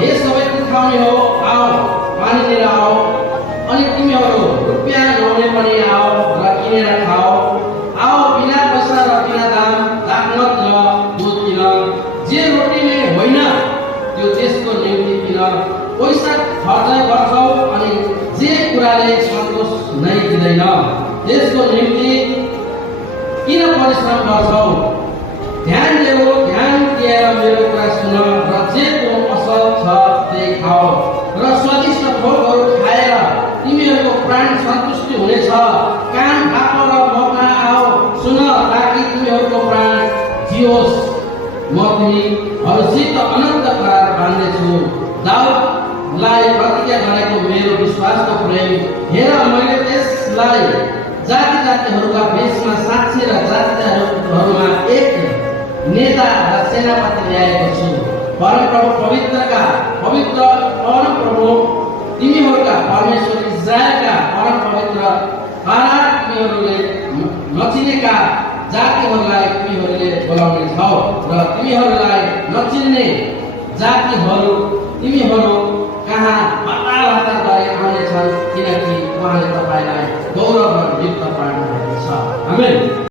हे सबै तिर्खाउने हो, आओ पानी लिएर आओ। अनि तिमीहरू रुपियाँ नहुने पनि आओ र किनेर खाओ। आओ बिना पैसा र बिना दाम दाखमत र दुध किन। जे रोटीले होइन त्यो देशको निम्ति किन। पैसा खर्च गर्छौ अनि जे कुराले सन्तोष नै दिँदैन। देशको निम्ति किन परिश्रम गर्छौ। ध्यान देऊ, ध्यान दिएर मेरो कुरा सुन र जे को असल छ त्यही खाओ र स्वादिष्ट फलहरू खाएर तिमीहरूको प्राण सन्तुष्टि हुनेछ। कान ढाको र मौका आओ सुन ताकि तिमीहरूको प्राण जियोस्। म तिमीहरूसित अनन्त करार बाँध्नेछु। दाउदलाई प्रतिज्ञा गरेको मेरो विश्वासको प्रेम हेर, मैले त्यसलाई जाति जातिहरूका बीचमा साक्षी र जातिहरूमा एक नेता र सेनापति ल्याएको छु। परमप्रभु पवित्रका पवित्र परमप्रभु तिमीहरूका परमेश्वर इजरायलका परम पवित्र हारा तिमीहरूले नचिनेका जातिहरूलाई तिमीहरूले बोलाउने छौ र तिमीहरूलाई नचिन्ने जातिहरू तिमीहरू कहाँ हतार हतार गरी आउनेछन्, किनकि उहाँले तपाईँलाई गौरव र युक्त पार्नुभएको छ। आमेन।